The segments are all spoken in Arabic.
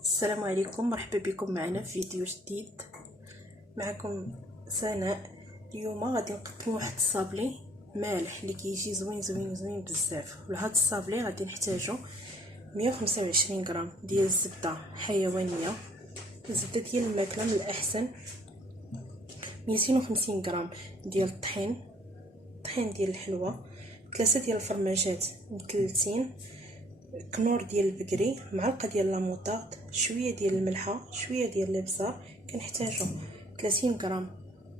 السلام عليكم، مرحبا بكم معنا في فيديو جديد. معكم سناء. اليوم غادي نقدم واحد الصابلي مالح اللي كيجي زوين زوين زوين بزاف. لهاد الصابلي غادي نحتاجو 125 غرام ديال الزبده حيوانيه، الزبده ديال الماكله من الاحسن، 250 غرام ديال الطحين ديال الحلوى، 3 ديال الفرماجات مثلثين، كنور ديال البقري، معلقه ديال لاموطارد، شويه ديال الملحه، شويه ديال الابزار. كنحتاجو 30 غرام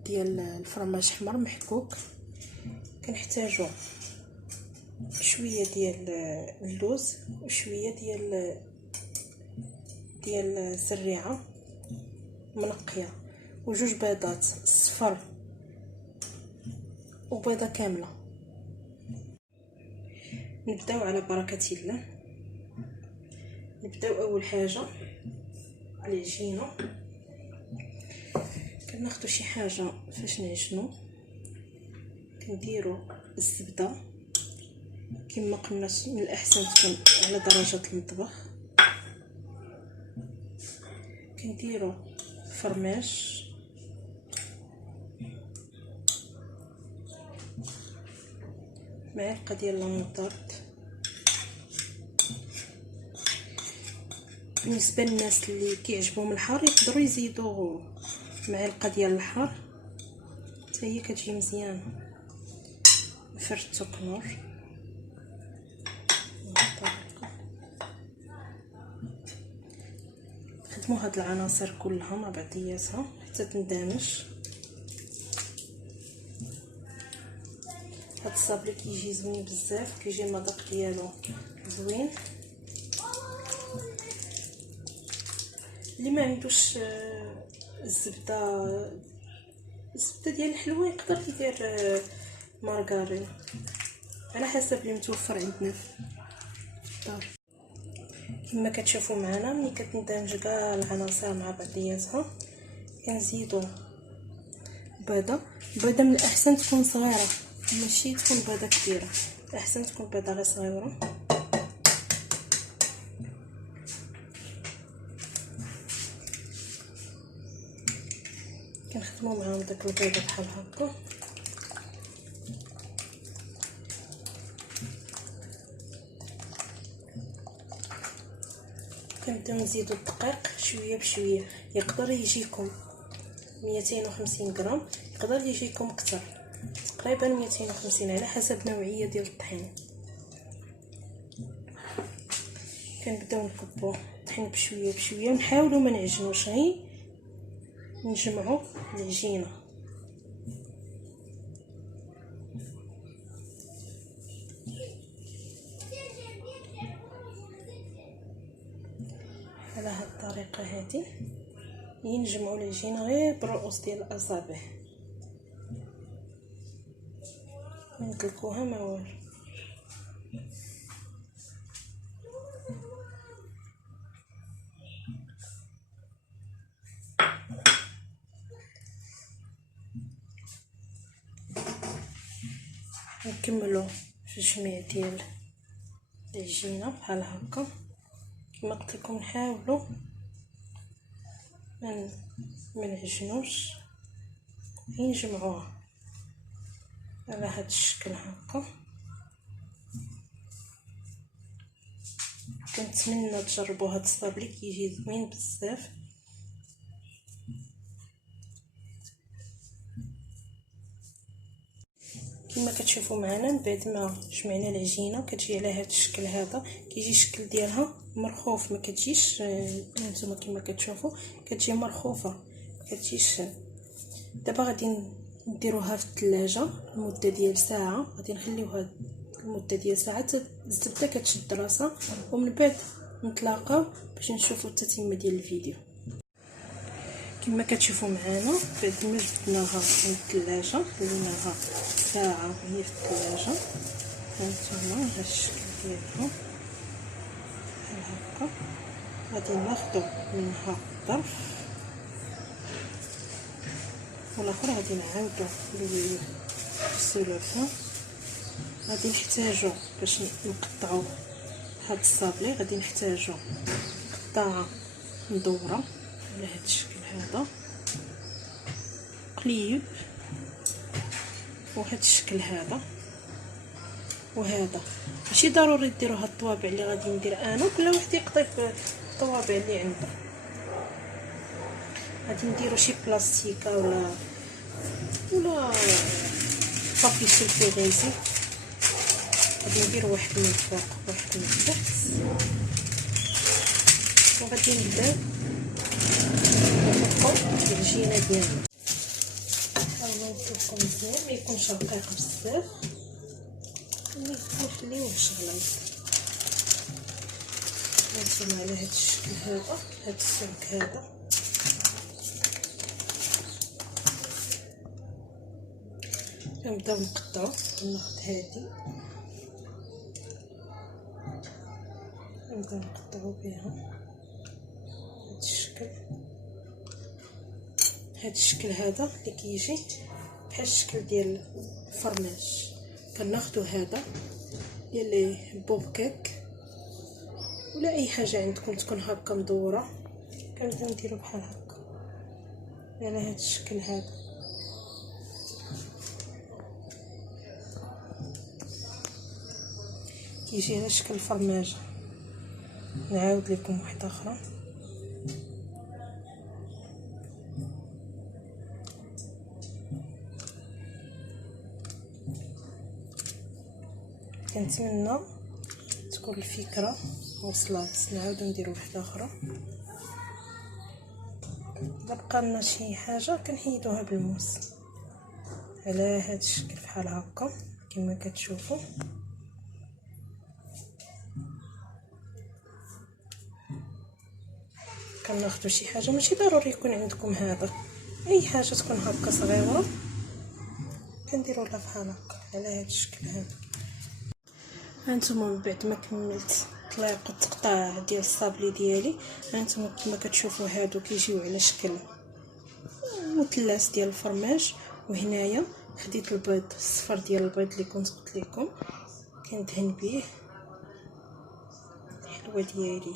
ديال الفرماج حمر محكوك، كنحتاجو شويه ديال اللوز وشويه ديال الزريعه منقيه، وجوج بيضات صفر وبيضه كامله. نبداو على بركه الله. نبداو اول حاجه العجينه. كناخذوا شي حاجه فاش نعجنوا، كنديروا الزبده كما قلنا من الاحسن تكون على درجه المطبخ، كنديروا فرماج، معلقه ديال لاموطارد. بالنسبه للناس اللي كيعجبهم الحار يقدروا يزيدوا معلقه ديال الحار حتى هي كتجي مزيانه. نفرتو كنور خدموا هاد العناصر كلها مع بعضياتها حتى تندمج. هاد الصابلي كيجي زوين بزاف، كيجي المذاق ديالو زوين. اللي ما عندوش الزبده ديال الحلوى يقدر يدير مارغرين على حسب اللي متوفر عندنا في الدار. كما كتشوفوا معنا ملي كتندمج كاع العناصر مع بعضياتها كنزيدوا بيضه من الاحسن تكون صغيره، ماشي تكون بيضه كبيره، الاحسن تكون بيضه غير صغيره. كنخدموا معاهم داك البيضه بحال هكا. كنبداو نزيدو الدقيق شويه بشويه. يقدر يجيكم 250 غرام، يقدر يجيكم اكثر، تقريبا 250 على حسب نوعيه ديال الطحين. كنبداو نكبو الطحين بشويه بشويه ونحاولوا ما نعجنوش، غير نجمعوا العجينه. على هاد الطريقه هذه نجمعوا العجينه غير بالرؤوس ديال الاصابع، ندلكوها ما والو. نكملوا في الجميع ديال العجينه بحال هكا. كما قلت لكم نحاولوا ما نعجنوش، نجمعوها على هذا الشكل هكا. كنتمنى تجربوا هذا الصابلي، كيجي زوين بزاف. كما كتشوفوا معنا من بعد ما جمعنا العجينه كتجي على هذا الشكل هذا، كيجي الشكل ديالها مرخوف، ما كتجيش نتوما كما كتشوفوا كتجي مرخوفه، كتجيش. دابا غادي نديروها في الثلاجه لمده ديال ساعه، غادي نخليوها لمده ديال ساعه حتى الزبده كتشد راسها، ومن بعد نتلاقاو باش نشوفوا التتمه ديال الفيديو. كما كتشوفوا معنا بعد ما جبدناها من الثلاجه خليناها ساعه وهي في الثلاجه، هانتوما هذا الشكل ديالها بحال هكا. غادي ناخذ منها الطرف والاخر غادي نعاودو بالسلوفه. غادي نحتاجو باش نقطعو هاد الصابلي، غادي نحتاجو قطاعه مدوره على هذا الشكل هذا، قليب وهذا الشكل هذا وهذا. ماشي ضروري ديروا هاد الطوابع اللي غادي ندير انا، كل واحد يقضي الطوابع اللي عنده. غادي نديروا شي بلاستيكه ولا بابي سلفيغيزي. غادي ندير واحد من الفوق واحد من التحت، وغادي نبداو نحطو العجينه ديالنا. حاولوا نطلقوا مزيان، ما يكونش رقيق بزاف، ما نخليوهش غليظ. نرسم على هذا الشكل هذا، هذا السمك هذا. نبداو نقطعو، ناخد هادي نبداو نقطعو بها هاد الشكل. هاد الشكل هذا اللي كيجي بحال الشكل ديال الفرماج. كناخدو هذا ديال بوكيك ولا اي حاجه عندكم تكون هكا مدوره، كنبداو نديرو بحال هكا على هاد الشكل هذا. كيجي على شكل فرماجه. نعاود لكم واحده اخرى. كنتمنى تكون الفكره وصلت. نعاودو نديرو واحده اخرى. بقى لنا شي حاجه كنحيدوها بالموس على هذا الشكل بحال هكا كما كتشوفوا. كناخدو شي حاجه، ماشي ضروري يكون عندكم هذا، اي حاجه تكون هكا صغيره كنديروا لها بحال هكا على هذا الشكل هذا. هانتوما من بعد ما كملت طليق التقطاع ديال الصابلي ديالي، هانتوما كما كتشوفوا هادو كيجيو على شكل مثلث ديال الفرماج. وهنايا خديت البيض الصفر ديال البيض اللي كنت قلت لكم، كندهن به الحلوه ديالي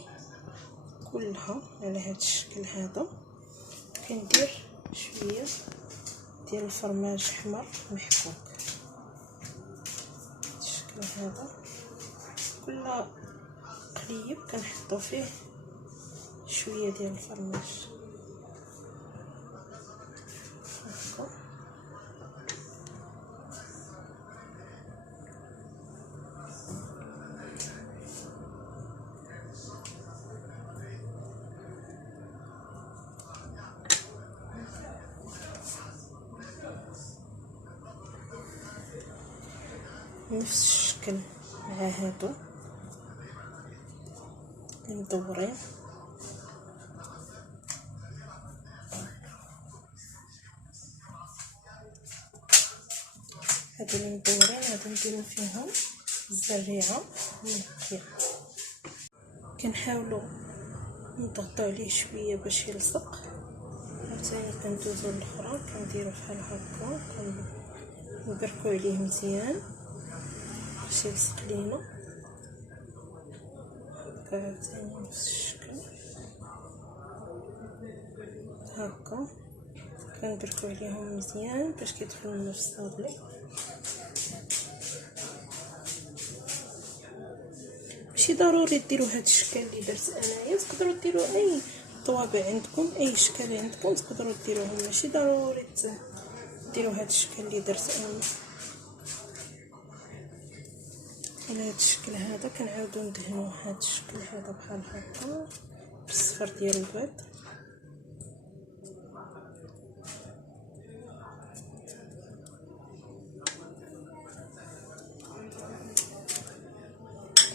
كلها على هذا الشكل هذا. كندير شويه ديال الفرماج احمر محكوك الشكل هذا. كل قليب كنحطو فيه شويه ديال الفرماج هكا. نفس الشكل مع هادو المدورين. هادو المدورين هادو نديرو فيهم الزريعه منقيه. كنحاولوا نضغطو عليه شويه باش يلصق. عاوتاني كندوزو للاخرى كنديرو بحال هكا، كنبركو عليه مزيان باش يلصق لينا. عاوتاني نفس الشكل هكا كنبركو عليهم مزيان باش كيدخلوا لنا في الصابلي. ماشي ضروري ديروا هذا الشكل اللي درت انايا، تقدروا ديروا اي طوابع عندكم، اي شكل عندكم تقدروا ديروهم، ماشي ضروري ديروا هذا الشكل اللي درت انا. على هذا الشكل هذا كنعاودو ندهنوا هذا الشكل هذا بحال هكا بالصفر ديال البيض.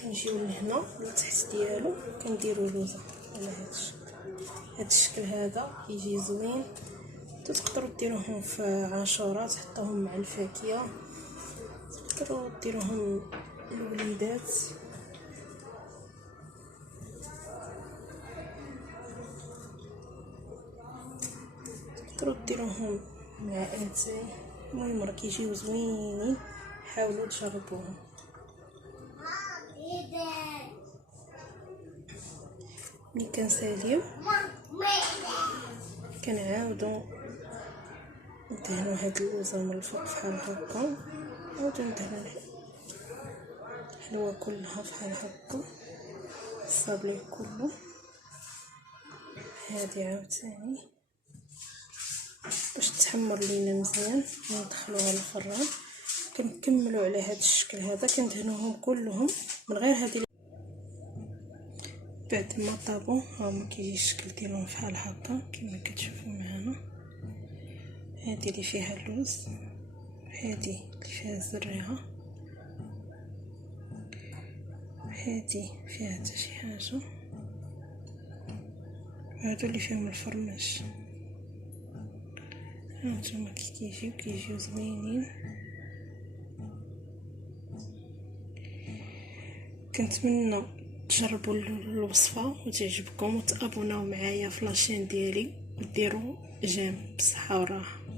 كنجيو لهنا لتحت ديالو كنديرو لوزه على هذا الشكل. هذا الشكل هذا كيجي زوين. تقدروا ديروهم في عاشورات، تحطوهم مع الفاكهه، تقدروا ديروهم الوليدات. تقدروا ديروهم مع اتاي. المهم راه كيجيو زوينين، حاولوا تجربوهم. ملي كنساليو كنعاودو ندهنو هاد اللوزه من الفوق فحال هكا، نعاودو ندهنو الحلوه كلها فحال هكا، الصابلي كله. هادي عاوتاني باش تحمر لينا مزيان ندخلوها للفران. كنكملوا على هذا الشكل هذا، كندهنوهم كلهم من غير هذه. بعد ما طابوا هما كيجي الشكل ديالهم فحال هكا كما كتشوفوا معنا. هذه اللي فيها اللوز، هذه اللي فيها الزريعه، هذه فيها حتى شي حاجه، هادو اللي فيهم الفرماج. هانتوما كيجيو زوينين. كنتمنى تجربوا الوصفه وتعجبكم وتابوناو معايا في لاشين ديالي وديروا جيم. بصحه وراحه.